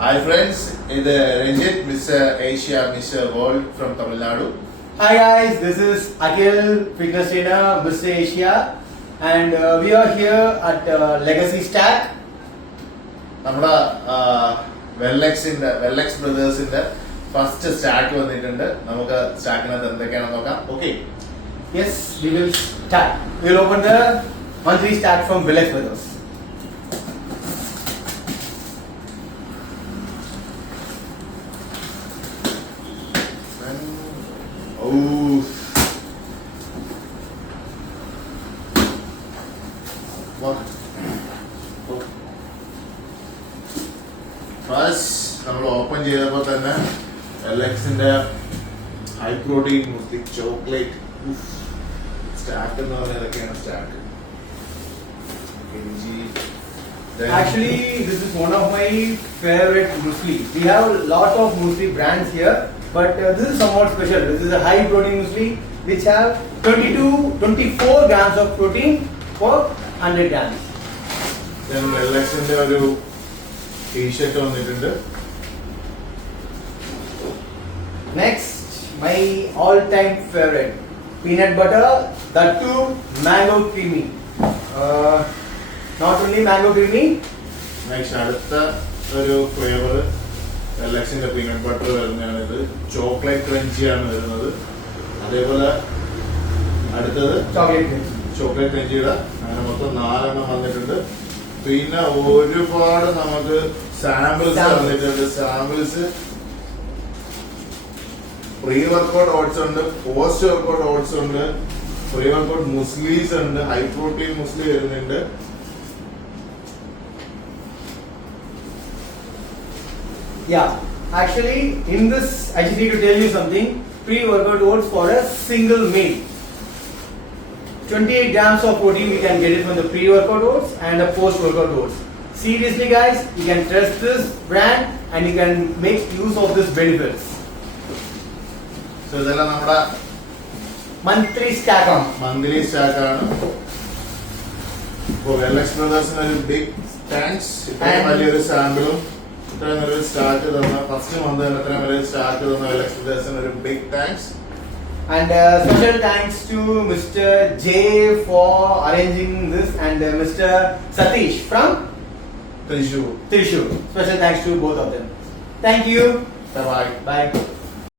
Hi friends, this is Ranjit, Mr. Asia, Mr. World from Tamil Nadu. Hi guys, this is Akhil, fitness trainer, Mr. Asia, and we are here at Legacy Stack. നമ്മുടെ വെല്ലെക്സ് ബ്രദേഴ്സിന്റെ first stack വന്നിട്ടുണ്ട്. നമുക്ക് സ്റ്റാക്കിനകത്ത് എന്തൊക്കെയാണെന്ന് നോക്കാം. Okay, Yes, we will start. We will open the monthly stack from Vellex Brothers. First നമ്മൾ ഓപ്പൺ ചെയ്തപ്പോൾ തന്നെ വെല്ലെക്സിന്റെ ഹൈ പ്രോട്ടീൻ മുസ്ലി ചോക്ലേറ്റ് സ്റ്റാക്ക് എന്ന് പറഞ്ഞാൽ ഇതൊക്കെയാണ് stack. Actually, this is one of my favorite muesli. We have a lot of muesli brands here, but this is somewhat special. This is a high protein muesli which have 24 grams of protein for 100 grams. വെല്ലെക്സിന്റെ ഒരു ടീഷർട്ട് വന്നിട്ടുണ്ട്. Next, my all-time favorite peanut butter, that too mango creamy. Not only mango creamy. Next അടുത്ത ഒരു ഫ്ലേവർ വെല്ലെക്സിന്റെ peanut butter വരുന്നതാണ്. ഇത് ചോക്ലേറ്റ് ക്രഞ്ചിയാണ് വരുന്നത്. അതേപോലെ അടുത്തത് ചോക്ലേറ്റ് ക്രഞ്ചിയുടെ അങ്ങനെ മൊത്തം 4 വന്നിട്ടുണ്ട്. പിന്നെ ഒരുപാട് നമുക്ക് സാമ്പിൾസ് വന്നിട്ടുണ്ട്. സാമ്പിൾസ് പ്രീ വർക്കൗട്ട് ഓട്സ് ഉണ്ട്, പോസ്റ്റ് വർക്കൗട്ട് ഓട്സ് ഉണ്ട്, പ്രീ വർക്കൗട്ട് മുസ്ലീസ് ഉണ്ട്, ഹൈ പ്രോട്ടീൻ മുസ്ലി വരുന്നുണ്ട്. Yeah, actually in this I just need to tell you something. Pre-workout oats for a single meal. 28 grams of protein we can get it from the pre-workout oats and the post-workout oats. Seriously guys, you can trust this brand and you can make use of this benefits. So ഇതെല്ലാം നമ്മുടെ Monthly stack on. Monthly stack ആണ്. ഇപ്പോൾ വെല്ലെക്സ് ബ്രദേഴ്സിന് ഒരു big thanks. ഇത്രയും വലിയൊരു സാമ്പിളും ഇത്രയും നല്ലൊരു സ്റ്റാക്ക് തന്ന ഫസ്റ്റ് മന്ത് തന്നെ ഇത്രയും വലിയൊരു സ്റ്റാക്ക് തന്ന വെല്ലെക്സ് ബ്രദേഴ്സിന് ഒരു big thanks. And special thanks to Mr. J for arranging this and Mr. Satish from Thrissur. Special thanks to both of them. Thank you. Bye bye. Bye.